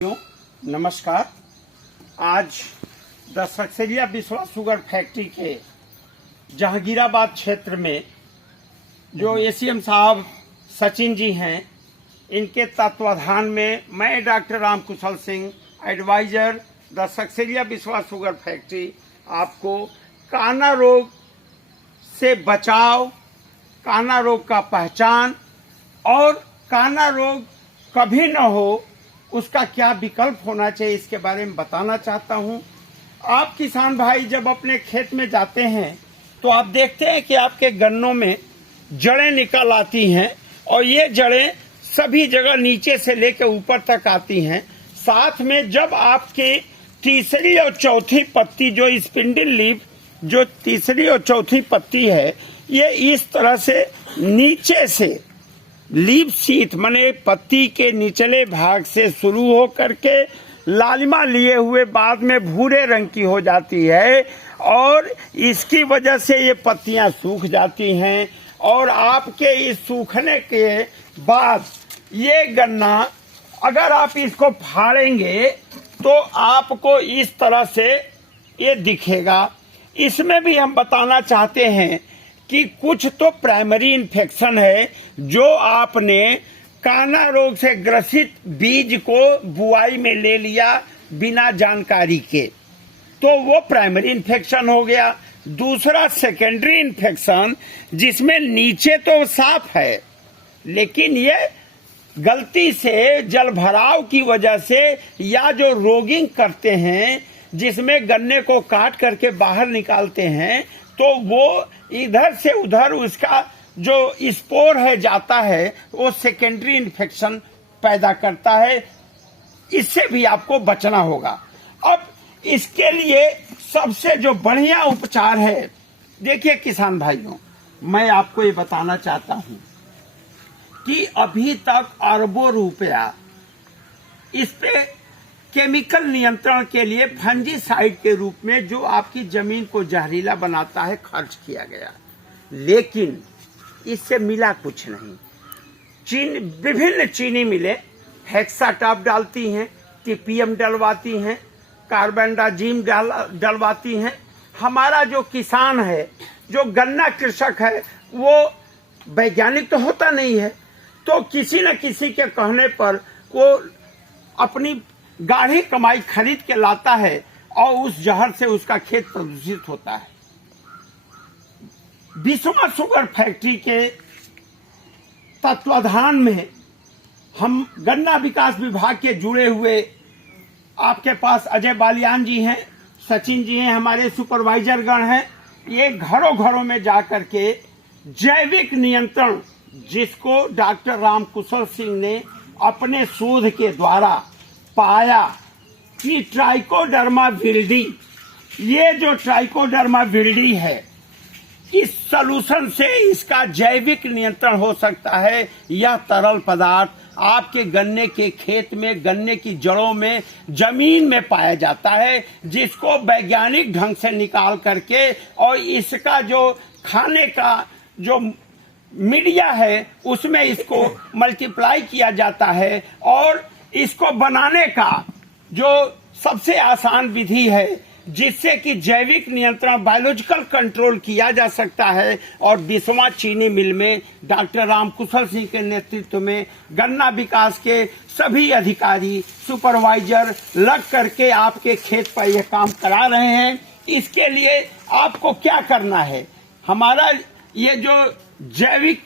नमस्कार। आज the Seksaria Biswan sugar factory के जहांगीराबाद क्षेत्र में जो एसीएम साहब सचिन जी हैं, इनके तत्वाधान में मैं doctor Ramkushal Singh, adviser the Seksaria Biswan sugar factory, आपको काना रोग से बचाव, काना रोग का पहचान और काना रोग कभी न हो उसका क्या विकल्प होना चाहिए, इसके बारे में बताना चाहता हूं। आप किसान भाई जब अपने खेत में जाते हैं तो आप देखते हैं कि आपके गन्नों में जड़ें निकल आती हैं और ये जड़ें सभी जगह नीचे से लेकर ऊपर तक आती हैं। साथ में जब आपकी तीसरी और चौथी पत्ती जो स्पिंडल लीफ, जो तीसरी और चौथी पत्ती है, ये इस तरह से नीचे से लीफ शीथ माने पत्ती के निचले भाग से शुरू हो करके लालिमा लिए हुए बाद में भूरे रंग की हो जाती है और इसकी वजह से ये पत्तियां सूख जाती हैं। और आपके इस सूखने के बाद ये गन्ना अगर आप इसको फाड़ेंगे तो आपको इस तरह से ये दिखेगा। इसमें भी हम बताना चाहते हैं कि कुछ तो प्राइमरी इन्फेक्शन है जो आपने काना रोग से ग्रसित बीज को बुआई में ले लिया बिना जानकारी के, तो वो प्राइमरी इन्फेक्शन हो गया। दूसरा सेकेंडरी इन्फेक्शन जिसमें नीचे तो साफ है लेकिन ये गलती से जल भराव की वजह से या जो रोगिंग करते हैं जिसमें गन्ने को काट करके बाहर निकालते हैं तो वो इधर से उधर उसका जो स्पोर है जाता है, वो सेकेंडरी इन्फेक्शन पैदा करता है। इससे भी आपको बचना होगा। अब इसके लिए सबसे जो बढ़िया उपचार है, देखिए किसान भाइयों, मैं आपको ये बताना चाहता हूं कि अभी तक अरबों रुपया इस पे केमिकल नियंत्रण के लिए फंजीसाइड के रूप में जो आपकी जमीन को जहरीला बनाता है खर्च किया गया, लेकिन इससे मिला कुछ नहीं। विभिन्न चीनी मिलें हेक्साटॉप डालती हैं, टीपीएम डलवाती हैं, कार्बेंडाजिम डलवाती हैं। हमारा जो किसान है, जो गन्ना कृषक है, वो वैज्ञानिक तो होता नहीं है, तो किसी न किसी के कहने पर वो अपनी गाढ़ी कमाई खरीद के लाता है और उस जहर से उसका खेत प्रदूषित होता है। बिस्वा शुगर फैक्ट्री के तत्वाधान में हम गन्ना विकास विभाग के जुड़े हुए, आपके पास अजय बालियान जी हैं, सचिन जी हैं, हमारे सुपरवाइजर गण हैं। ये घरों घरों में जाकर के जैविक नियंत्रण, जिसको डॉक्टर रामकुशल सिंह ने अपने शोध के द्वारा पाया कि ट्राइकोडर्मा विल्डी, ये जो ट्राइकोडर्मा विल्डी है, इस सॉल्यूशन से इसका जैविक नियंत्रण हो सकता है। यह तरल पदार्थ आपके गन्ने के खेत में, गन्ने की जड़ों में, जमीन में पाया जाता है, जिसको वैज्ञानिक ढंग से निकाल करके और इसका जो खाने का जो मीडिया है उसमें इसको मल्टीप्लाई किया जाता है और इसको बनाने का जो सबसे आसान विधि है जिससे कि जैविक नियंत्रण, बायोलॉजिकल कंट्रोल किया जा सकता है। और बिस्वा चीनी मिल में डॉक्टर रामकुशल सिंह के नेतृत्व में गन्ना विकास के सभी अधिकारी, सुपरवाइजर लग करके आपके खेत पर यह काम करा रहे हैं। इसके लिए आपको क्या करना है, हमारा ये जो जैविक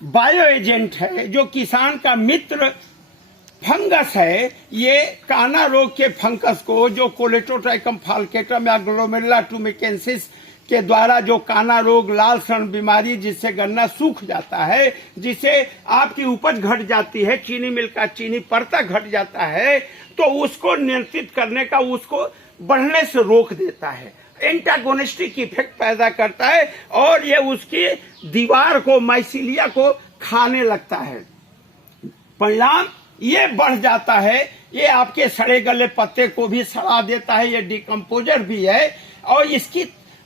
बायो एजेंट है, जो किसान का मित्र फंगस है, ये काना रोग के फंगस को, जो कोलेटोट्राइकम फाल्केटम या ग्लोमेरुला टुमेकेंसिस के द्वारा जो काना रोग, लाल सड़ बीमारी, जिससे गन्ना सूख जाता है, जिससे आपकी उपज घट जाती है, चीनी मिल का चीनी पड़ता घट जाता है, तो उसको नियंत्रित करने का, उसको बढ़ने से रोक देता है, एंटागोनिस्टिक इफेक्ट पैदा करता है और ये उसकी दीवार को, माइसीलिया को खाने लगता है। परिणाम ये बढ़ जाता है, ये आपके सड़े गले पत्ते को भी सड़ा देता है, ये डिकम्पोजर भी है। और इसकी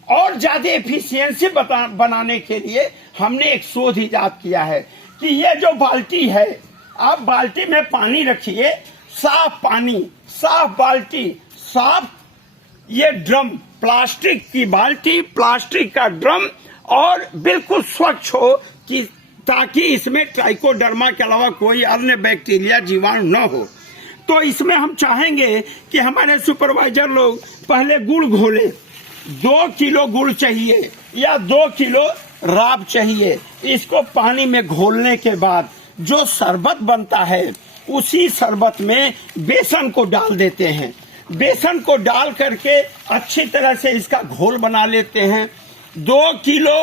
और ज्यादा एफिशिएंसी बनाने के लिए हमने एक शोध इजाद किया है कि ये जो बाल्टी है, आप बाल्टी में पानी रखिए, साफ पानी, साफ बाल्टी, साफ ये ड्रम, प्लास्टिक की बाल्टी, प्लास्टिक का ड्रम, और बिल्कुल स्वच्छ हो कि ताकि इसमें ट्राइकोडर्मा के अलावा कोई अन्य बैक्टीरिया जीवाणु न हो। तो इसमें हम चाहेंगे कि हमारे सुपरवाइजर लोग पहले गुड़ घोले। 2 किलो गुड़ चाहिए या 2 किलो राब चाहिए। इसको पानी में घोलने के बाद जो शरबत बनता है उसी शरबत में बेसन को डाल देते हैं। बेसन को डाल करके अच्छी तरह से इसका घोल बना लेते हैं। 2 किलो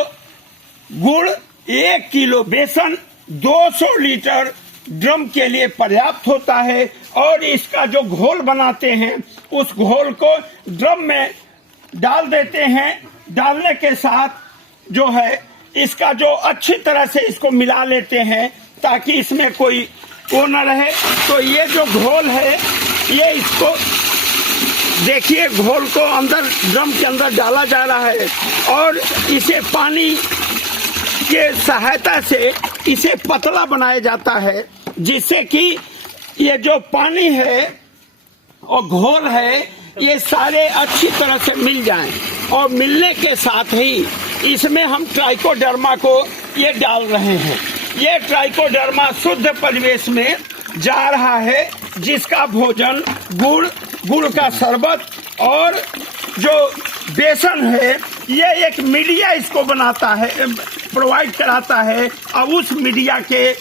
गुड़, 1 किलो बेसन 200 लीटर ड्रम के लिए पर्याप्त होता है। और इसका जो घोल बनाते हैं उस घोल को ड्रम में डाल देते हैं। डालने के साथ जो है इसका जो अच्छी तरह से इसको मिला लेते हैं ताकि इसमें कोई वो न रहे। तो ये जो घोल है ये इसको देखिए, घोल को अंदर ड्रम के अंदर डाला जा रहा है और इसे पानी के सहायता से इसे पतला बनाया जाता है, जिससे कि ये जो पानी है और घोल है ये सारे अच्छी तरह से मिल जाएं। और मिलने के साथ ही इसमें हम ट्राइकोडर्मा को ये डाल रहे हैं। ये ट्राइकोडर्मा शुद्ध परिवेश में जा रहा है, जिसका भोजन गुड़ का शरबत और जो बेसन है ये एक मीडिया इसको बनाता है, प्रोवाइड कराता है। और उस मीडिया के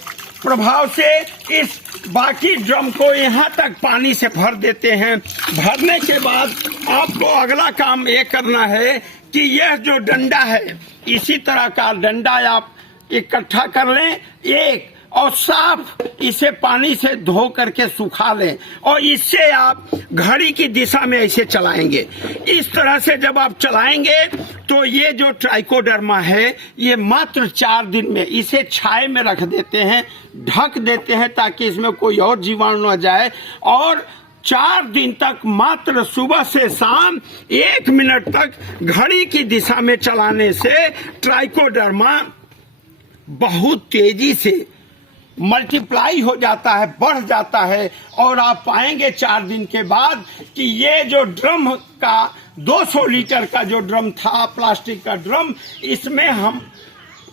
प्रभाव से इस बाकी ड्रम को यहाँ तक पानी से भर देते हैं। भरने के बाद आपको अगला काम ये करना है कि यह जो डंडा है इसी तरह का डंडा आप इकट्ठा कर लें एक, और साफ इसे पानी से धो करके सुखा लें और इससे आप घड़ी की दिशा में इसे चलाएंगे। इस तरह से जब आप चलाएंगे तो ये जो ट्राइकोडर्मा है ये मात्र 4 दिन में इसे छाए में रख देते हैं, ढक देते हैं ताकि इसमें कोई और जीवाणु न जाए। और 4 दिन तक मात्र सुबह से शाम 1 मिनट तक घड़ी की दिशा में चलाने से ट्राइकोडर्मा बहुत तेजी से मल्टीप्लाई हो जाता है, बढ़ जाता है। और आप पाएंगे 4 दिन के बाद कि ये जो ड्रम का 200 लीटर का जो ड्रम था, प्लास्टिक का ड्रम, इसमें हम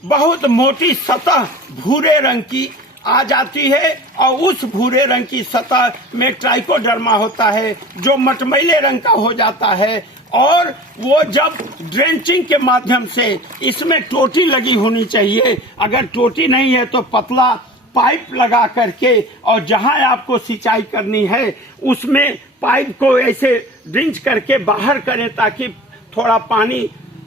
बहुत मोटी सतह भूरे रंग की आ जाती है और उस भूरे रंग की सतह में ट्राइकोडर्मा होता है जो मटमैले रंग का हो जाता है। और वो जब ड्रेंचिंग के माध्यम से, इसमें टोटी लगी होनी चाहिए, अगर टोटी नहीं है तो पतला पाइप लगा करके और जहां आपको सिंचाई करनी है उसमें पाइप को ऐसे रिंच करके बाहर करें ताकि थोड़ा पानी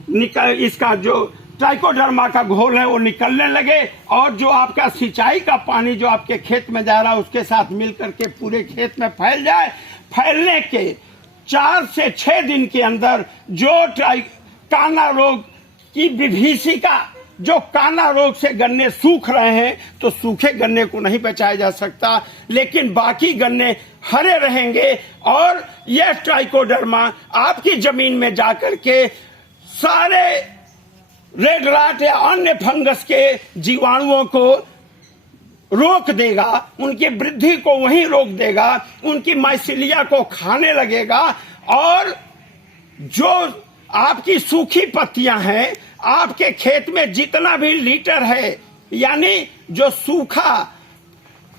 निकल, इसका जो ट्राइकोडर्मा का घोल है वो निकलने लगे और जो आपका सिंचाई का पानी जो आपके खेत में जा रहा है उसके साथ मिल करके पूरे खेत में फैल जाए। फैलने के 4 से 6 दिन के अंदर जो काना रोग की विभीषिका, जो काना रोग से गन्ने सूख रहे हैं, तो सूखे गन्ने को नहीं बचाया जा सकता, लेकिन बाकी गन्ने हरे रहेंगे और यह ट्राइकोडर्मा आपकी जमीन में जाकर के सारे रेड राट या अन्य फंगस के जीवाणुओं को रोक देगा, उनकी वृद्धि को वहीं रोक देगा, उनकी माइसिलिया को खाने लगेगा। और जो आपकी सूखी पत्तियां हैं, आपके खेत में जितना भी लीटर है, यानी जो सूखा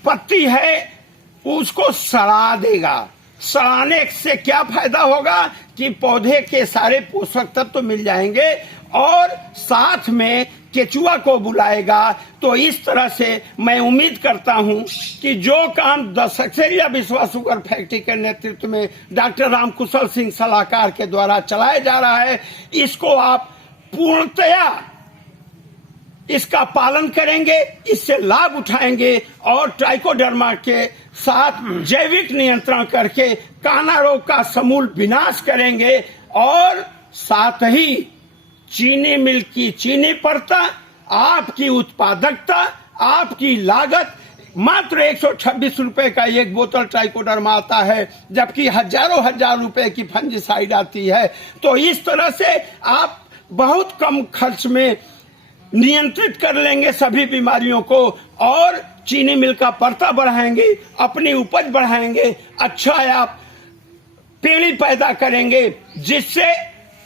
पत्ती है उसको सड़ा देगा। सड़ाने से क्या फायदा होगा कि पौधे के सारे पोषक तत्व तो मिल जाएंगे और साथ में केचुआ को बुलाएगा। तो इस तरह से मैं उम्मीद करता हूं कि जो काम the Seksaria Biswan sugar factory के नेतृत्व में डॉक्टर रामकुशल सिंह सलाहकार के द्वारा चलाया जा रहा है, इसको आप पूर्णतया इसका पालन करेंगे, इससे लाभ उठाएंगे और ट्राइकोडर्मा के साथ जैविक नियंत्रण करके काना रोग का समूल विनाश करेंगे। और साथ ही चीनी मिल की चीनी पड़ता, आपकी उत्पादकता, आपकी लागत, मात्र 126 रुपए का एक बोतल ट्राइकोडर्मा आता है, जबकि हजार रुपए की फंजिसाइड आती है। तो इस तरह से आप बहुत कम खर्च में नियंत्रित कर लेंगे सभी बीमारियों को और चीनी मिल का परता बढ़ाएंगे, अपनी उपज बढ़ाएंगे, अच्छा आप पेड़ी पैदा करेंगे, जिससे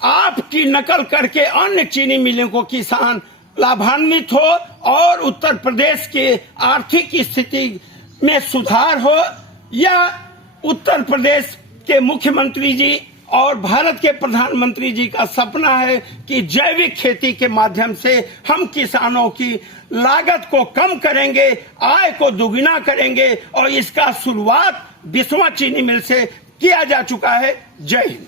आपकी नकल करके अन्य चीनी मिलों को किसान लाभान्वित हो और उत्तर प्रदेश की आर्थिक स्थिति में सुधार हो। या उत्तर प्रदेश के मुख्यमंत्री जी और भारत के प्रधानमंत्री जी का सपना है कि जैविक खेती के माध्यम से हम किसानों की लागत को कम करेंगे, आय को दुगुना करेंगे, और इसका शुरुआत बिस्वा चीनी मिल से किया जा चुका है। जय हिंद।